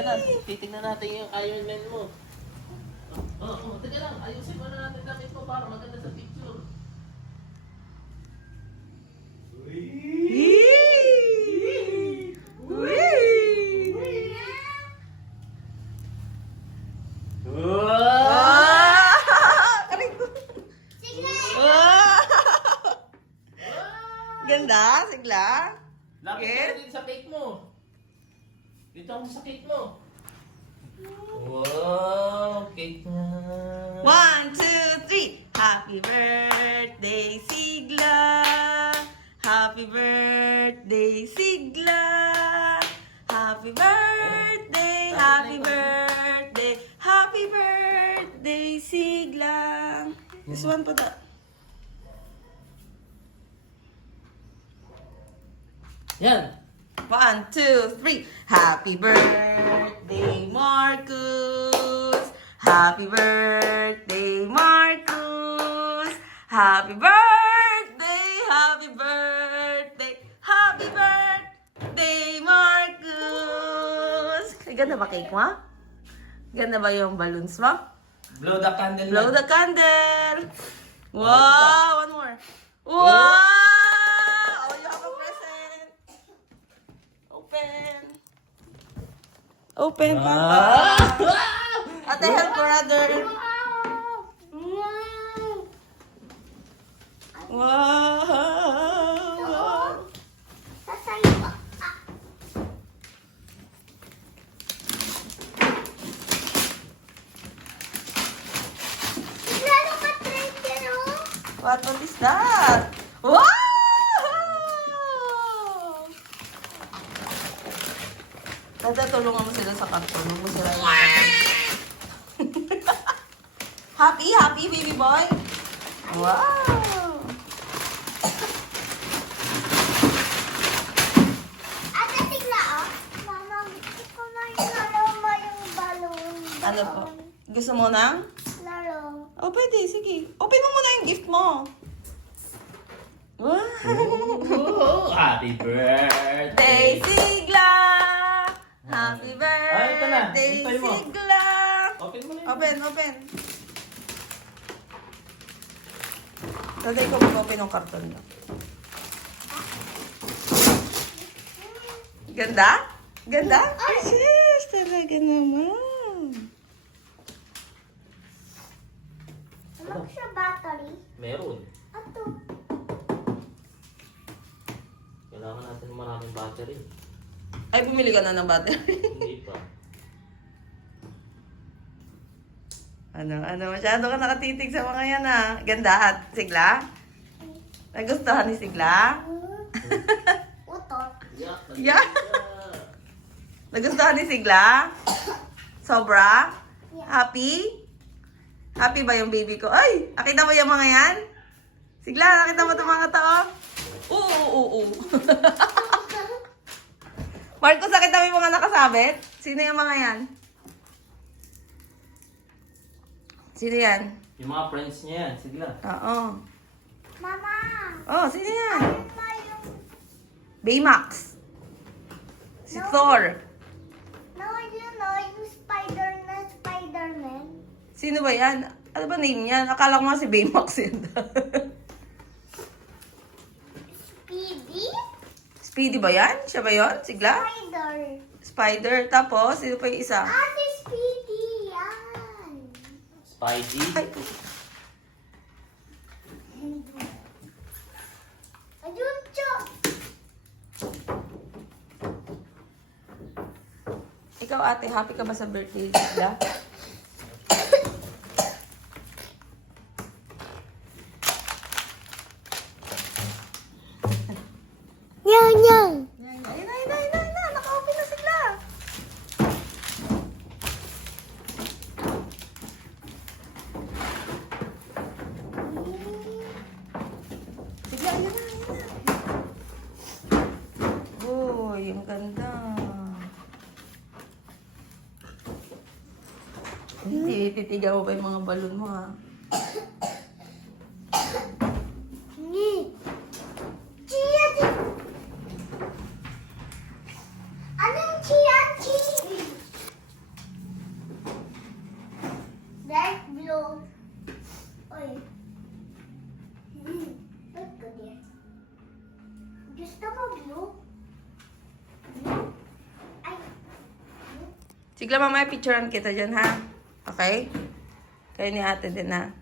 Titignan natin yung Iron Man mo. Teka lang. Ayusin mo na natin damit mo para maganda sa picture. Ganda, sigla. Lapit ka din sa cake mo. Dito ako sa cake mo. Wow, cake na. 1, 2, 3. Happy birthday, Sigla. Happy birthday, Sigla. Happy birthday, happy birthday, happy birthday, Sigla. This one pa da. Yan. 1, 2, 3. Happy birthday, Marcus. Happy birthday, Marcus. Happy birthday, happy birthday, happy birthday, Marcus. Ay, ganda ba cake mo? Ganda ba yung balloons mo? Blow the candle. Blow the candle. Wow, one more. Wow! Oh, you have a present. Open. Open, Papa. Ate, help brother. Wow. What is that? Wow! Tata, tulungan mo sila sa karton. Huwag mo sila Happy, happy, baby boy? Wow! Ate, tigla ah. Mama, gusto ko na yung laro mo yung balloon. Ano po? Gusto mo ng? Laro. Oh, pwede. Sige. Open mo muna yung gift mo. Wow! Oh, happy birthday. Day Sigla! Happy ito na. birthday, Hintay mo. Sigla! Open mo na yun. Open, open. Tatay ko mag-open yung karton niya. Ganda? Ganda? Ay, sis! Talaga naman. Ano siya battery? Meron. Ato. Kailangan natin maraming battery. Ay, bumili ka na ng battery. Hindi pa. Ano, masyado ka nakatitig sa mga yan ah. Ganda at Sigla? Nagustuhan ni Sigla? Utot. Yeah. Nagustuhan ni Sigla? Sobra? Happy? Happy ba yung baby ko? Ay! Nakita mo yung mga yan? Sigla, nakita mo itong mga tao? Oo. Marcos, nakita mo yung mga nakasabit? Sino yung mga yan? Sino yan? Yung mga friends niya yan. Sige lang. Oo. Mama, Oh, sino yan? ano ba yung... Baymax. Si Thor. No, you know, yung Spider-Man. Sino ba yan? Ano ba name niyan? Akala ko nga si Baymax yan. Speedy? Speedy ba yan? Siya ba yun? Sigla? Spider. Spider. Tapos, sino pa yung isa? Si Speedy, yan. Spidey. Ay, Ayun, Cho. ikaw ate, happy ka ba sa birthday, Sigla? Yan, yan. Ayun na. Naka-open na Sigla. Sigla, ayun na. Uy, ang ganda. Hindi, titigaw mo pa yung mga balon mo ha. Ni. Chia, Anong chia? Ay. Sigla mamaya picturean kita dyan ha. Okay? Kayo ni ate din ha.